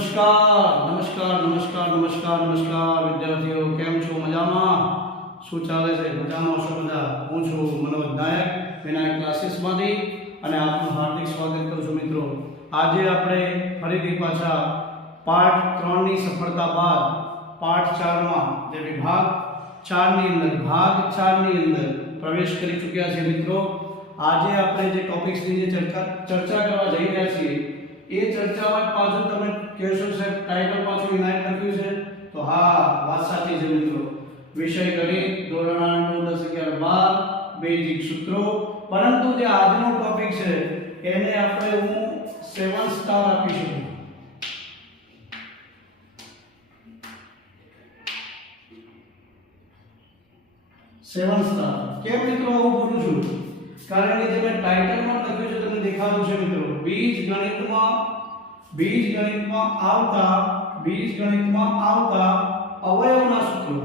નમસ્કાર નમસ્કાર નમસ્કાર નમસ્કાર નમસ્કાર વિદ્યાર્થીઓ, કેમ છો? મજામાં? શું ચાલે છે? મજામાં છો બધા? હું છું મનોજ નાયક, વિનાયક ક્લાસીસમાંથી, અને આપનું હાર્દિક સ્વાગત કરું છું મિત્રો. આજે આપણે ફરીથી પાછા પાઠ 3 ની સફળતા બાદ પાઠ 4 માં જે વિભાગ 4 ની અંદર ભાગ 4 ની અંદર પ્રવેશ કરી ચૂક્યા છે મિત્રો. આજે આપણે જે ટોપિક્સની જે ચર્ચા કરવા જઈ રહ્યા છીએ એ ચર્ચામાં પાછું તમે કહેશો સાહેબ ટાઇટલ પાછું વિનાયક લખ્યું છે, તો હા, વાત સાચી છે મિત્રો. વિષય ગણિત ધોરણ 8 10 11 12 બેઝિક સૂત્રો. પરંતુ જે આજનો ટોપિક છે એને આપણે હું 7 સ્ટાર આપી શકું. સેવન સ્ટાર કેમ મિત્રો હું બોલું છું? કારણ કે જે મેં ટાઇટલમાં લખ્યું છે તમને દેખાતું છે મિત્રો, બીજગણિતમાં આવતા અવયવના સૂત્રો.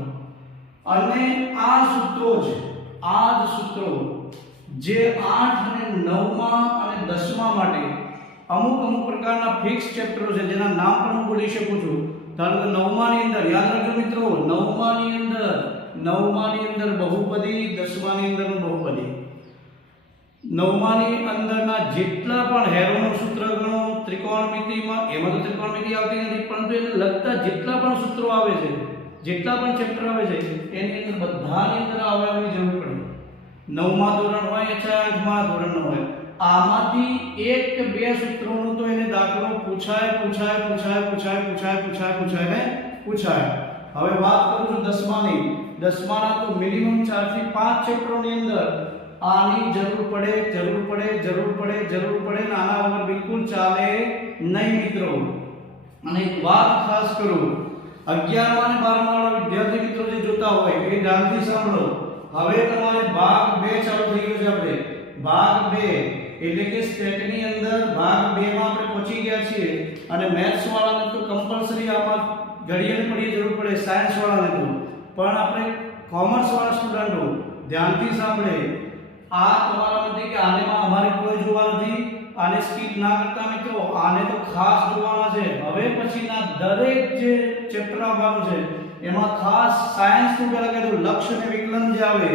અને આ સૂત્રો છે, આ જ સૂત્રો જે 8 અને 9 માં અને 10 માં માટે અમુક પ્રકારના ફિક્સ ચેપ્ટરો છે જેના નામ પણ હું બોલી શકું છું. ધારો કે 9 માં ની અંદર યાદ રાખજો મિત્રો, 9 માં ની અંદર બહુપદી, 10 માં ની અંદર બહુપદી. 9 માં ની અંદરના જેટલા પણ હેરોનું સૂત્ર ગણો, ત્રિકોણમિતિમાં, એમાં તો ત્રિકોણમિતિ આવતી નથી, પરંતુ એને લગતા જેટલા પણ સૂત્રો આવે છે, જેટલા પણ ચેપ્ટર આવે છે એની અંદર બધાની અંદર આવવાની જરૂર પડે. 9 માં ધોરણ હોય ચાહે 8 માં ધોરણ હોય, આમાંથી એક કે બે સૂત્રોનો તો એને દાખલો પૂછાય. હવે વાત કરું છું 10 માં ની. 10 માં ના તો મિનિમમ 4 થી 5 ચેપ્ટરોની અંદર આની જરૂર પડે. આના વગર બિલકુલ ચાલે નહીં મિત્રો. અને એક વાત ખાસ કરું, 11 અને 12 વાળા વિદ્યાર્થી મિત્રો જે જોતા હોય એ ધ્યાનથી સાંભળો. હવે તમારે ભાગ 2 ચાલુ થઈ ગયો છે. આપણે ભાગ 2 એટલે કે સ્ટેટની અંદર ભાગ 2 માં આપણે પહોંચી ગયા છીએ. અને મેથ્સ વાળાને તો કમ્પલસરી આમાં ઘડીએ પડીએ જરૂર પડે, સાયન્સ વાળાને તો. પણ આપણે કોમર્સ વાળા સ્ટુડન્ટો ધ્યાનથી સાંભળે. આ તમારા માટે કે આનેમાં અમારે કોઈ જોવા નથી, આને સ્કીપ ના કરતા મિત્રો, આને તો ખાસ જોવાના છે. હવે પછીના દરેક જે ચેપ્ટર આવવાનું છે એમાં ખાસ સાયન્સ નું પહેલા કીધું લક્ષ્ય અને વિકલન જે આવે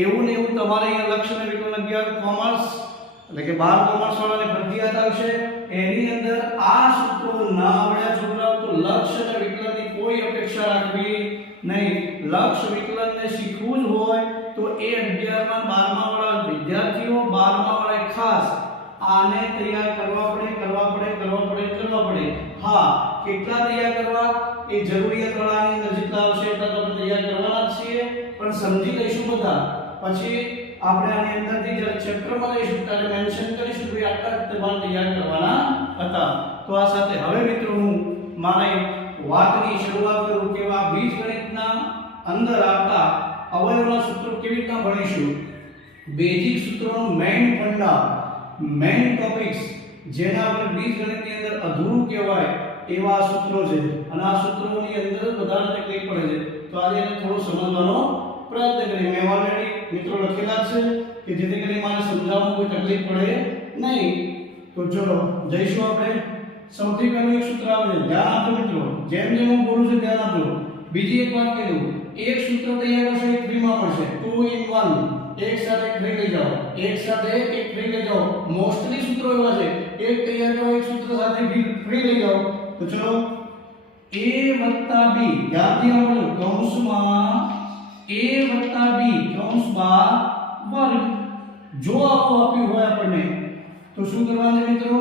એવું ને એવું તમારે અહીંયા લક્ષ્ય અને વિકલન 11 કોમર્સ એટલે કે 12 કોમર્સ વાળાને ફરજિયાત આવશે. એની અંદર આ સૂત્રો ના આવડ્યા છોકરાઓ તો લક્ષ્ય અને વિકલનની કોઈ અપેક્ષા રાખવી નહીં. લક્ષ્ય વિકલનને શીખવું જ હોય તો એ 11 માં 12 માં વાળા વિદ્યાર્થીઓ 12 માં વાળા ખાસ આને તૈયાર કરવા પડે. હા, કેટલા તૈયાર કરવા એ જરૂરિયાત વાળાની અંદર જેટલા આવશે એટલા તો આપણે તૈયાર કરવાના જ છીએ, પણ સમજી લઈશું બધા. પછી આપણે આની અંદરથી જ્યારે ચેપ્ટરમાં લઈશું ત્યારે મેન્શન કરીશું કે આટલા તમારે તૈયાર કરવાના હતા. તો આ સાથે હવે મિત્રો હું મારી વાતની શરૂઆત કરું કે આ બીજગણિતના અંદર આવતા અવયવના સૂત્રો કેવી રીતના ભણીશું. બેઝિક સૂત્રોનો મેઇન ટોપિક્સ જેના ઉપર બીજગણિતની અંદર અધૂરું કહેવાય એવા સૂત્રો છે. અને આ સૂત્રોની અંદર વધારે તકલીફ પડે છે, તો આજે એને થોડું સમજવાનો પ્રયત્ન કરીએ. મેં ઓલરેડી મિત્રો લખેલા છે કે જેથી કરીને મારે સમજાવવામાં કોઈ તકલીફ પડે નહીં. તો ચલો જઈશું આપણે. સૌથી પહેલું એક સૂત્ર આવે છે, ધ્યાન આપજો મિત્રો, જેમ હું બોલું છું ધ્યાન આપજો. બીજી એક વાત કહી દઉં, એક સૂત્ર તૈયાર કરશો એક ફ્રીમાં મળશે, 2 in 1. એક સાથે એક ફ્રી લઈ જાઓ, મોસ્ટલી સૂત્રો એવા છે એક તૈયાર કરો એક સૂત્ર સાથે ફ્રી લઈ જાઓ. તો ચલો a + b, ધ્યાનથી આવજો, કૌંસમાં a + b કૌંસ બાર વર્ગ. જો આવું આપ્યું હોય આપણને તો શું કરવાનું છે મિત્રો?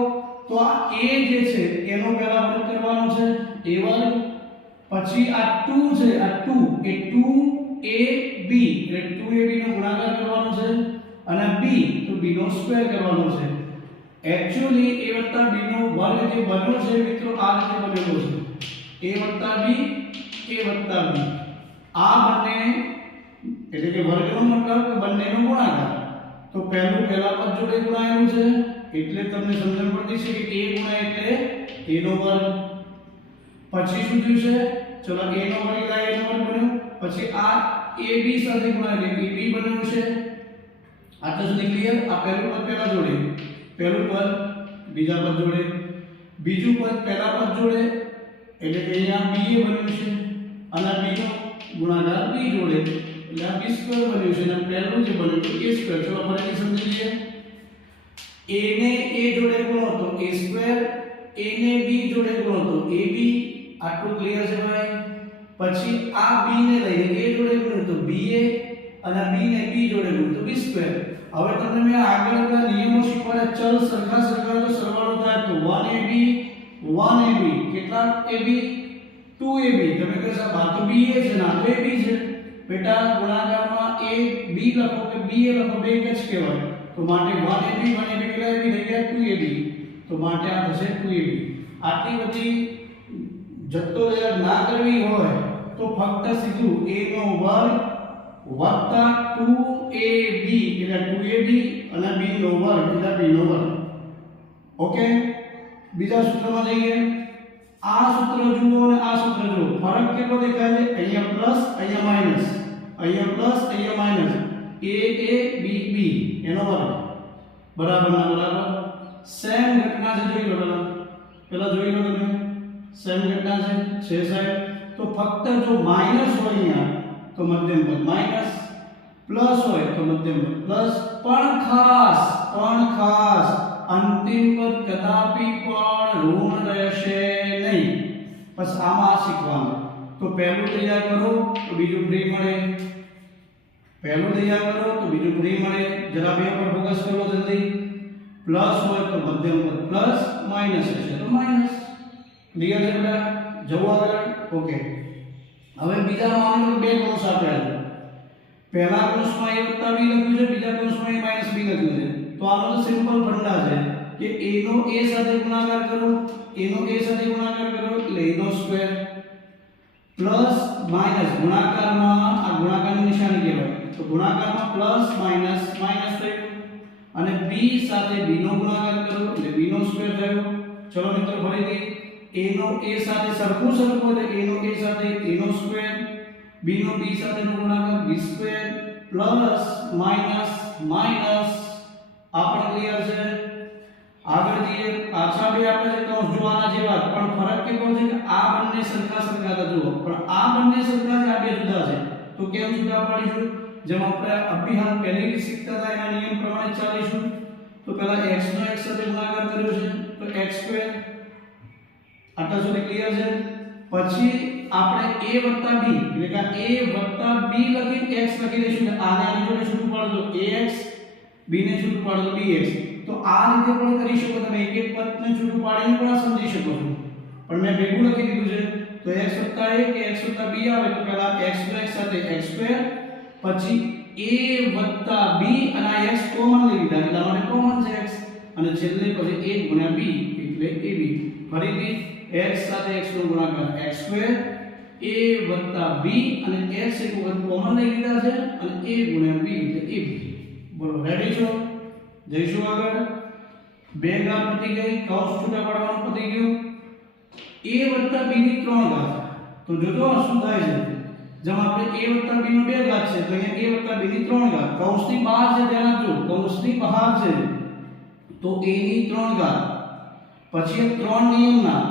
તો આ a જે છે એનો પહેલા વર્ગ કરવાનો છે, a વર્ગ. પછી આ 2 છે, આ 2 એ 2ab એટલે 2ab નો ગુણાકાર કરવાનો છે, અને b તો b નો સ્ક્વેર કરવાનો છે. એક્ચ્યુઅલી a + b નો વર્ગ જે બન્યો છે મિત્રો આ રીતે બનેલો છે, a + b. આ બંને એટલે કે વર્ગનો મતલબ કે બંનેનો ગુણાકાર. તો પહેલા પદ જોડે ગુણાયેલું છે એટલે તમને સમજણ પડતી છે કે a ગુણ્યા એટલે a નો વર્ગ. પછી શું થયું છે? ચલો a નો વર્ગ આ a નો વર્ગ બન્યો. પછી આ ab સાથે ગુણાય એટલે ab બન્યું છે. આટલું સુધી ક્લિયર? આ પહેલું પદ પહેલા જોડે, પહેલું પદ બીજા પદ જોડે, બીજું પદ પહેલા પદ જોડે એટલે કે અહીંયા ba બન્યું છે અને b નો ગુણાકાર b જોડે એટલે આ b સ્ક્વેર બન્યું છે અને પહેલું જે બન્યું તો a સ્ક્વેર. ચલો ફરીથી સમજી લઈએ. a ને a જોડે ગુણો તો a સ્ક્વેર, a ને b જોડે ગુણો તો ab. આટલું ક્લિયર છે ભાઈ? પછી આ b ને લઈને a જોડે ગુણો તો ba અને b ને b જોડે ગુણો તો b સ્ક્વેર. હવે તમને મેં આગળના નિયમો શીખવાડ્યા. ચલ સરખા તો સરવાળો થાય તો 1ab કેટલા ab 2ab. તમે કહેશો બા તો ba છે ના તો ab છે. બેટા ગુણાકારમાં a b લખો કે ba લખો બે એક જ કહેવાય. તો માટે 1ab કેટલા ab થઈ ગયા 2ab. તો માટે આ થશે 2ab. આટલી બધી જદ્દોજહદ ના કરવી હોય તો ફક્ત સીધું a નો વર્ગ વત્તા 2ab એટલે 2ab અને b નો વર્ગ એટલે b નો વર્ગ. ઓકે. બીજા સૂત્રમાં જઈએ. આ સૂત્ર જુઓ અને આ સૂત્ર જુઓ. ફરક કેટલો દેખાય છે? અહીંયા પ્લસ અહીંયા માઈનસ, અહીંયા પ્લસ અહીંયા માઈનસ. a b b એનો વર્ગ બરાબર ના બરાબર. સેમ ઘટના છે, જોઈ લો પેલા જોઈ લો તમે. સેમ ઘટના છે સાહેબ. તો ફક્ત જો માઈનસ હોય અહીંયા તો મધ્યમ પદ માઈનસ, પ્લસ હોય તો મધ્યમ પદ પ્લસ. પણ ખાસ અંતિમ પદ કદાપી પણ ઋણ રહેશે નહીં. બસ આમાં શીખવાનું. તો પહેલું તૈયાર કરો તો બીજું ફ્રી મળે. પહેલું તૈયાર કરો તો બીજું ફ્રી મળે. જરા બે પર ફોકસ કરો જલ્દી. પ્લસ હોય તો મધ્યમ પદ પ્લસ, માઈનસ હશે તો માઈનસ. ક્લિયર છે બેટા? જવું આગળ. ઓકે. હવે બીજા માની લો બે કૌંસ આપ્યા છે. પહેલા કૌંસમાં a વત્તા b લખ્યું છે, બીજા કૌંસમાં a માઈનસ b લખ્યું છે. તો આનો તો સિમ્પલ ફંડા છે કે a નો a સાથે ગુણાકાર કરો, a નો a સાથે ગુણાકાર કરો એટલે a નો સ્ક્વેર પ્લસ માઈનસ ગુણાકારમાં આ ગુણાકારની નિશાની કહેવાય. તો ગુણાકારમાં પ્લસ માઈનસ માઈનસ થયું અને b સાથે b નો ગુણાકાર કરો એટલે b નો સ્ક્વેર થયો. ચલો મિત્રો ફરીથી a નો a સાથે સરખું એટલે a નો a સાથે a નો સ્ક્વેર, b નો b સાથે નો ગુણાકાર b square plus minus minus. આ પણ ક્લિયર છે? આગળ જઈએ. પાછા બે આપણે જે કૌંસ જોવાના જેવા પણ ફરક કેટલો છે કે આ બંને સરખા હતા જુઓ, પણ આ બંને સરખા છે, આ બે જુદા છે. તો કેમ જુદા પાડીશું? જેમ આપણે અભિહાન પહેલેથી શીખતા હતા એના નિયમ પ્રમાણે ચાલીશું. તો પહેલા x નો x સાથે ગુણાકાર કર્યો છે તો x સ્ક્વેર. આટલા સુધી ક્લિયર છે? પછી આપણે a વત્તા b એટલે કે a વત્તા b લખી x લખી દઈશું. આને આની જોડે છૂટું પાડો તો ax, b ને છૂટું પાડો તો bx. તો આ રીતે પણ કરી શકો તમે. એક એક પદને છૂટું પાડીને પણ સમજી શકો છો. પણ મેં ભેગું લખી દીધું છે. તો x વત્તા a કે x વત્તા b આવે તો પહેલા x નો x સાથે x સ્ક્વેર, પછી a વત્તા b અને આ x કોમન લઈ લીધા એટલા માટે કોમન છે x, અને છેલ્લે પછી 1 ગુણ્યા b એટલે ab. ફરીથી x સાથે x નો ગુણાકાર x સ્ક્વેર, a વત્તા b અને x એક વખત કોમન લઈ લીધા છે અને a ગુણ્યા b એટલે ab. બોલો રેડી છો? જઈશું આગળ. બે ઘાત પતી ગઈ, કૌંસ છૂટા પાડવાનું પતી ગયું. a વત્તા b ની 3 ઘાત. તો જોજો શું થાય છે. જેમ આપણે a વત્તા b નો 2 ઘાત છે તો અહીંયા a વત્તા b ની 3 ઘાત. કૌંસની બહાર છે ધ્યાન આપજો, કૌંસની બહાર છે તો a ની 3 ઘાત. પછી 3 નિયમના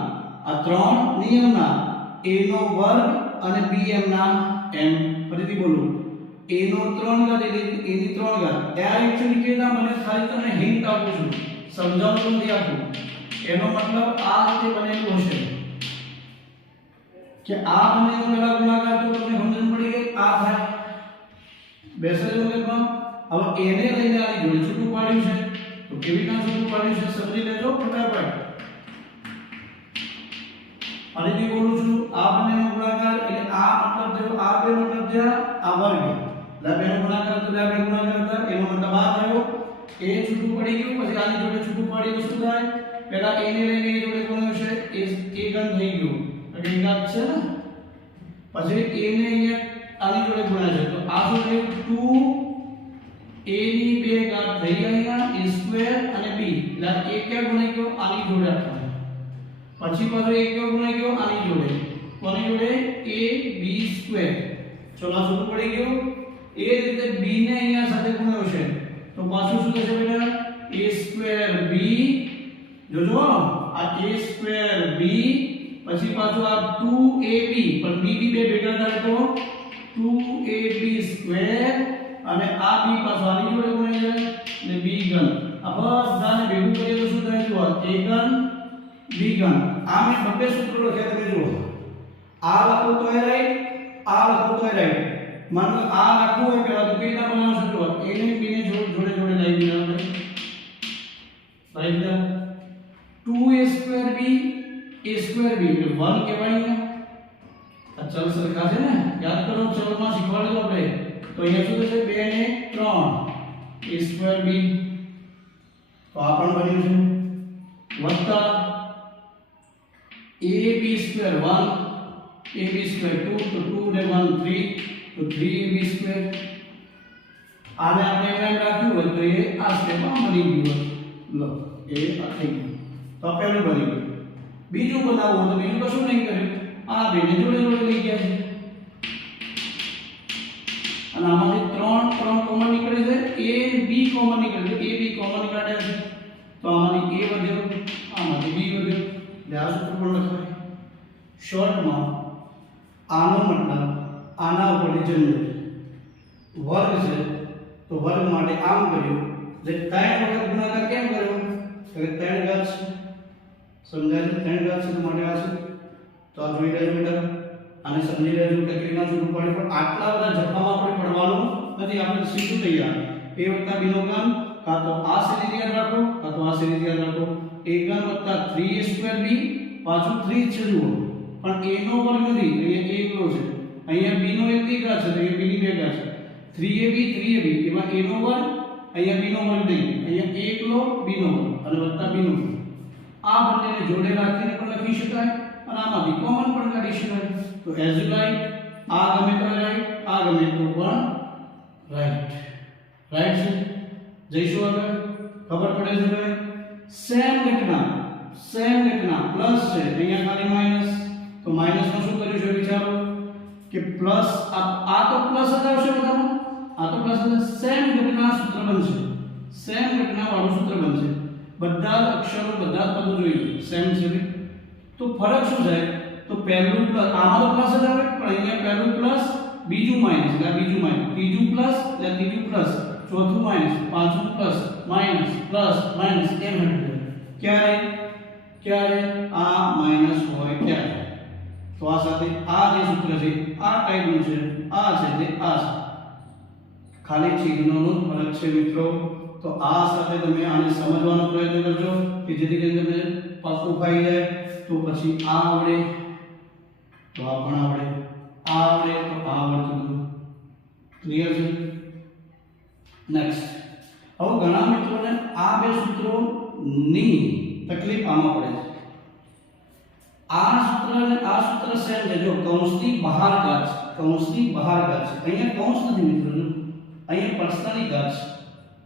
આ 3 નિયમના a નો વર્ગ અને b m ના m. ફરીથી બોલું, a નો 3 ઘાત એટલે a ની 3 ઘાત. આ એક્ચ્યુઅલી કેતા મને ખાલી તમને હિન્ટ આપું છું, સમજાવતું નથી આપું. એનો મતલબ આ રીતે બનેલું હશે કે આ બંનેનો પેલા ગુણાકાર તો તમને સમજણ પડી ગઈ. આ થાય બેસેજો લેખમાં. હવે a ને લઈને આની જોડે છૂટું પાડ્યું છે તો કેવી રીતના છૂટું પાડ્યું છે સમજી લેજો ફટાફટ. ફરીથી બોલું છું, આ બંનેનો ગુણાકાર એટલે આ મતલબ થયો, આ બે મતલબ થયા, આ વર્ગ એટલે બેનો ગુણાકાર તો બે ગુણાકાર હતા એનો મતલબ આ થયો. a છૂટું પડી ગયું, પછી આની જોડે છૂટું પાડી તો શું થાય? પહેલા a ને લઈને એ જોડે ગુણ્યો છે a ગણ થઈ ગયું એટલે ઘાત છે ને. પછી a ને અહીંયા આની જોડે ગુણ્યા છે તો આ શું થયું? 2 a ની 2 ઘાત થઈ અહીંયા a સ્ક્વેર અને b એટલે a ક્યાં ગુણાઈ ગયો? આની જોડે આપવાનો. પછી પાછો a ક્યાં ગુણાઈ ગયો? આની જોડે. કોની જોડે? a b square. ચલો આ શું પડી ગયું? એ રીતે b ને અહીંયા સાથે ગુણ્યો છે તો પાછું શું થશે બેટા? a square b. જોજો આ a સ્ક્વેર b પછી પાછું આ 2ab પણ b b બે ભેગા થાય તો 2ab સ્ક્વેર અને આ b પાછું આની જોડે ગુણાઈ જાય એટલે b ઘન આ બધાને ભેગું કરીએ તો શું થાય જુઓ a ઘન b ઘન આ મેં બબ્બે સૂત્રો લખ્યા તમે જુઓ આ લખો તોય રાઈટ આ લખો તોય રાઈટ માનો આ લખવું હોય પહેલા તો કઈ રીતના બનાવશો જુઓ a ને b ને જોડે જોડે લાવી દેવાનું right 2a square b a square b એટલે 1 કહેવાય આ ચલ સરખા છે ને યાદ કરો ચલમાં શીખવાડ્યું આપણે તો અહીંયા શું થશે 2 ને 3 a સ્ક્વેર b તો આ પણ બન્યું છે વત્તા ab સ્ક્વેર 1 ab સ્ક્વેર 2 તો 2 ને 1 3 તો 3ab સ્ક્વેર આને આપણે એમ રાખ્યું હોય તો એ આ સ્ટેપમાં બની ગયું લો એ આ થઈ ગયું તો આ પહેલું બની ગયું બીજું બનાવવું તો બીજું કશું નહીં કર્યું આ બેને જોડે જોડે લઈ ગયા છે અને આમાંથી ત્રણ કોમન નીકળે છે a b કોમન નીકળે છે a b કોમન કાઢે છે તો આમાંથી a વધ્યો આમાંથી b વધ્યો એટલે આ સૂત્ર પણ લખાય શોર્ટમાં આનો મતલબ આના ઉપરની જનરલ વર્ગ છે તો વર્ગ માટે આમ કર્યું જે 3 વખત ગુણાકાર કેમ કર્યો કે 3 ઘાત છે સમજાય છે 3 ઘાત છે તો માટે આ છે તો આ જોઈ લેજો બેટા આને સમજી લેજો કે કેવી રીતે પડે પણ આટલા બધા જથ્થામાં આપણે પડવાનું નથી આપણે સીધું તૈયાર a વત્તા b નો ઘન કાં તો આ સિરીઝ યાદ રાખો કાં તો આ સિરીઝ યાદ રાખો a ઘન વત્તા 3a સ્ક્વેર b પાછું 3 છે જુઓ પણ a નો વર્ગ નથી અહીંયા a એકલો છે અહીંયા b નો એક ઘાત છે તો અહીંયા b ની બે ઘાત છે 3ab એમાં a નો વર્ગ અહીંયા b નો વર્ગ નહીં અહીંયા a એકલો b નો વર્ગ અને વત્તા b નો વર્ગ આ બંનેને જોડે રાખીને પણ લખી શકાય અને આમાંથી કોમન પણ કાઢી શકાય તો એઝ યુ લાઈક આ ગમે તો રાઈટ આ ગમે તો પણ રાઈટ રાઈટ છે જઈશું આગળ ખબર પડે છે હવે સેમ ઘટના પ્લસ છે અહીંયા ખાલી માઈનસ તો માઈનસ નું શું કર્યું છે વિચારો કે પ્લસ આ તો પ્લસ જ આવશે બધામાં આ તો પ્લસ છે સેમ ઘટના સૂત્ર બનશે સેમ ઘટના વાળું સૂત્ર બનશે બધા જ અક્ષરો બધા જ પદો જોઈએ સેમ છે તો ફરક શું થાય તો પહેલું પ્લસ આમાં તો પ્લસ જ આવે પણ અહીંયા પહેલું પ્લસ બીજું માઈનસ એટલે બીજું માઈનસ ત્રીજું પ્લસ એટલે ત્રીજું પ્લસ ચોથું માઈનસ પાંચમું પ્લસ માઈનસ પ્લસ માઈનસ એમ હટે ક્યારે આ માઈનસ હોય ત્યારે તો આ સાથે આ જે સૂત્ર છે આ ટાઈપનું છે આ છે જે આ છે ખાલી ચિહ્નોનો ફરક છે મિત્રો તો આ સાથે તમે આને સમજવાનો પ્રયત્ન કરજો કે જેથી કરીને તમને પાકું ખાઈ જાય તો પછી આ આવડે તો આ પણ આવડે આ આવડે તો આ આવડતું ક્લિયર છે નેક્સ્ટ હવે ઘણા મિત્રોને આ બે સૂત્રોની તકલીફ આમાં પડે છે આ સૂત્ર અને આ સૂત્ર સેમ છે જો કૌંસની બહાર ઘાત છે અહીંયા કૌંસ નથી મિત્રો અહીંયા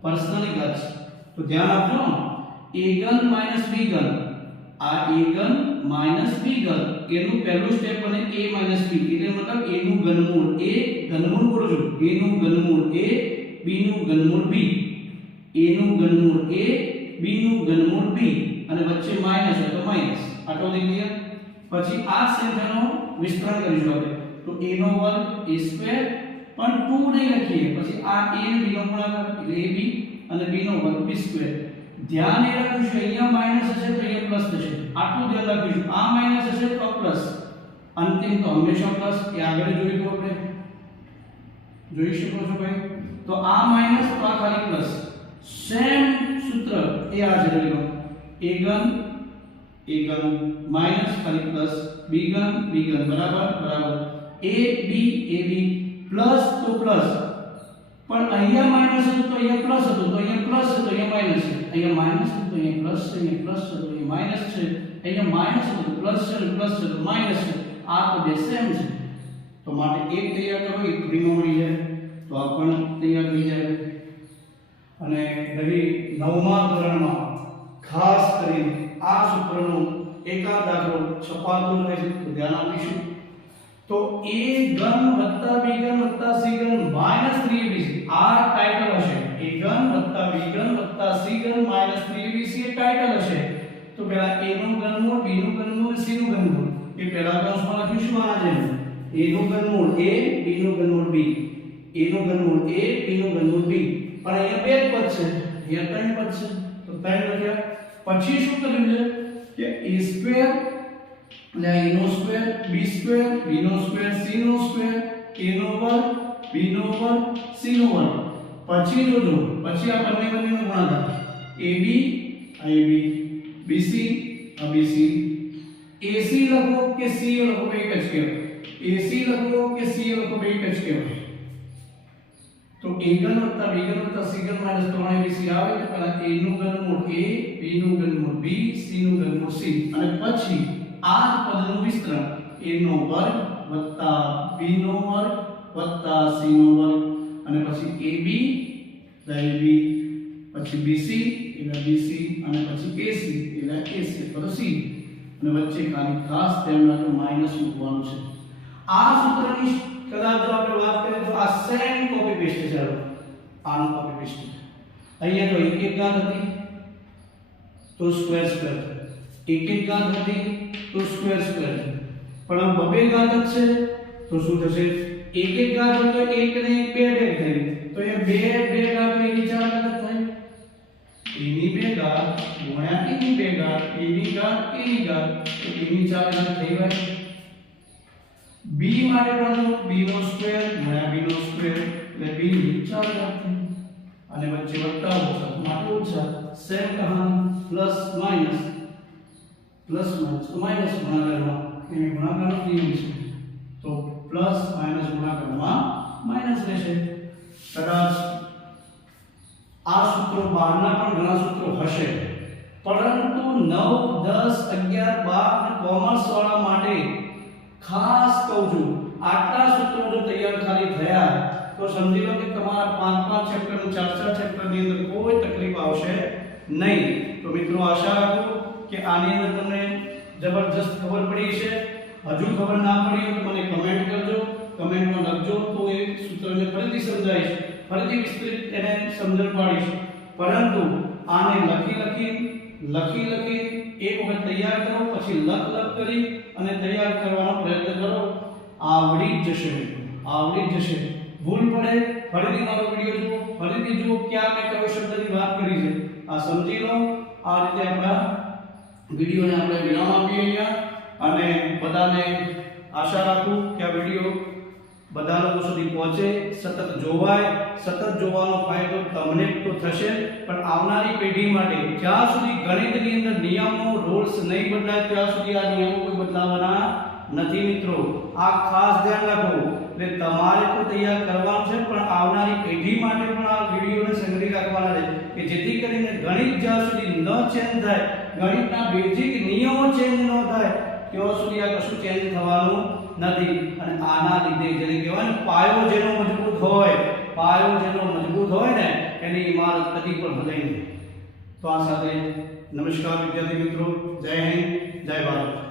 પર્સનલી ઘાત છે તો ધ્યાન આપજો a ઘન માઈનસ b ઘન આ a ઘન માઈનસ b ઘન એનું પહેલું સ્ટેપ બને a માઈનસ b એટલે મતલબ a નું ઘનમૂળ બોલજો a નું ઘનમૂળ a b નું ઘનમૂળ b a નું ઘનમૂળ a b નું ઘનમૂળ b અને વચ્ચે માઈનસ હોય તો માઈનસ આટલો થઈ ગયો પછી આ સંખ્યાનો વિસ્તરણ કરીશું આપણે તો a નો વર્ગ a સ્ક્વેર પણ 2 નહીં લખીએ પછી આ a અને b નો ગુણાકાર એટલે ab અને b નો વર્ગ b સ્ક્વેર ધ્યાન એ રાખીશું અહીંયા માઈનસ હશે તો અહીંયા પ્લસ થશે આટલું ધ્યાન રાખીશું આ માઈનસ હશે તો પ્લસ અંતિમ તો હંમેશા પ્લસ એ આગળ જોઈશું આપણે જોઈ શકો છો ભાઈ તો આ માઈનસ તો આ ખાલી પ્લસ સેમ સૂત્ર એ આ છે જોઈ લો a ઘન માઈનસ ખાલી પ્લસ b ઘન બરાબર a b પ્લસ તો પ્લસ પણ અહીંયા માઈનસ હતું તો અહીંયા પ્લસ હતું તો અહીંયા પ્લસ છે તો અહીંયા માઈનસ છે અહીંયા માઈનસ છે તો અહીંયા પ્લસ છે અહીંયા પ્લસ છે તો અહીંયા માઈનસ છે અહીંયા માઈનસ હતું પ્લસ છે અને પ્લસ છે તો માઈનસ છે આ તો બે સેમ છે તો માટે એક તૈયાર કરો એક ફ્રીમાં મળી જાય તો આ પણ તૈયાર થઈ જાય અને નવી 9મા ધોરણમાં ખાસ કરીને આ સૂત્રનો એકાદ દાખલો છપાતો રહે છે તો ધ્યાન આપીશું તો a ઘન વત્તા b ઘન વત્તા c ઘન માઈનસ 3abc આ ટાઇટલ હશે a ઘન વત્તા b ઘન વત્તા c ઘન માઈનસ 3abc એ ટાઇટલ હશે તો પહેલા a નું ઘનમૂળ b નું ઘનમૂળ c નું ઘનમૂળ એ પહેલા કૌંસમાં લખીશું આના જેમ a નું ઘનમૂળ a b નું ઘનમૂળ b a નું ઘનમૂળ a b નું ઘનમૂળ b પણ અહીંયા બે જ પદ છે અહીંયા ત્રણ પદ છે તો ત્રણ લખ્યા પછી શું કર્યું છે કે a સ્ક્વેર એટલે a નો સ્ક્વેર b સ્ક્વેર b નો સ્ક્વેર c નો સ્ક્વેર a નો વર્ગ b નો વર્ગ c નો વર્ગ પછી જોજો પછી આ બંનેનો ગુણાકાર ab ab bc bc ac લખો કે ca લખો બે એક જ કહેવાય ac લખો કે ca લખો બે એક જ કહેવાય તો a ઘન વત્તા b ઘન વત્તા c ઘન માઈનસ 3abc આવે તો પહેલા a નું ઘનમૂળ a b નું ઘનમૂળ b c નું ઘનમૂળ c અને પછી આ જ પદનું વિસ્તરણ a નો વર્ગ વત્તા b નો વર્ગ વત્તા c નો વર્ગ અને પછી ab ab પછી bc એટલે bc અને પછી ac એટલે ac એટલે c અને વચ્ચે ખાસ ધ્યાન રાખો માઈનસ મૂકવાનું છે આ સૂત્રની કદાચ જો આપણે વાત કરીએ તો આ સેમ કોપી પેસ્ટ છે આનો કોપી પેસ્ટ અહીંયા તો એક એક ઘાત હતી તો સ્ક્વેર સ્ક્વેર એક એક ઘાત હતી તો સ્ક્વેર સ્ક્વેર પણ બબે ઘાત જ છે તો શું થશે એક એક ઘાત તો એક ને એક બે બે થઈ તો એ બે બે ઘાત એની ચાર ઘાત થાય એની બે ઘાત ગુણ્યા એની બે ઘાત એની ઘાત એની ઘાત તો એની ચાર ઘાત થઈ જાય b માટે પણ b નો સ્ક્વેર ગુણ્યા b નો સ્ક્વેર એટલે b ની ચાર ઘાત થઈ અને વચ્ચે વત્તા ઓછા માટે ઓછા સેમ કહાની પ્લસ માઈનસ તો માઈનસ ગુણાકારમાં એને ગુણાકારનો નિયમ છે તો પ્લસ માઈનસ ગુણાકારમાં માઈનસ રહેશે કદાચ આ સૂત્રો બહારના પણ ઘણા સૂત્રો હશે પરંતુ 9 10 11 12 કોમર્સ વાળા માટે ખાસ કહું છું આટલા સૂત્રો જો તૈયાર ખાલી થયા તો સમજી લો કે તમારા 5 ચેપ્ટર 4 ચેપ્ટર ની અંદર કોઈ તકલીફ આવશે નહીં તો મિત્રો આશા રાખું કે આની અંદર તમને જબરજસ્ત ખબર પડી છે હજુ ખબર ના પડી તો મને કમેન્ટ કરજો કમેન્ટમાં લખજો તો એ સૂત્રને ફરીથી સમજાવીશ ફરીથી વિસ્તૃત એને સમજણ પાડીશ પરંતુ આને લખી એક વખત તૈયાર કરો પછી લખ કરી અને તૈયાર કરવાનો પ્રયત્ન કરો આવડી જ જશે આવડી જ જશે ભૂલ પડે ફરીથી મારો વિડિયો જુઓ ફરીથી જુઓ ક્યાં મેં કયો શબ્દની વાત કરી છે આ સમજી લો આ રીતે આપણા વિડિયોને આપણે વિરામ આપીએ અહીંયા અને બધાને આશા રાખું કે આ વિડિયો બધા લોકો સુધી પહોંચે સતત જોવાય સતત જોવાનો ફાયદો તમને તો થશે પણ આવનારી પેઢી માટે જ્યાં સુધી ગણિતની અંદર નિયમો રૂલ્સ નહીં બદલાય ત્યાં સુધી આ નિયમો કોઈ બદલાવાના નથી મિત્રો આ ખાસ ધ્યાન રાખો એટલે તમારે તો તૈયાર કરવાનું છે પણ આવનારી પેઢી માટે પણ આ વિડિયોને સંગ્રહી રાખવાના છે કે જેથી કરીને ગણિત જ્યાં સુધી ન ચેન્જ થાય ગણિતના બેઝિક નિયમો ચેન્જ ન થાય ત્યાં સુધી આ કશું ચેન્જ થવાનું નથી અને આના લીધે જેને કહેવાય ને પાયો જેનો મજબૂત હોય ને એની ઇમારત કદી પણ ભલાઈ નહીં તો આ સાથે નમસ્કાર વિદ્યાર્થી મિત્રો જય હિન્દ જય ભારત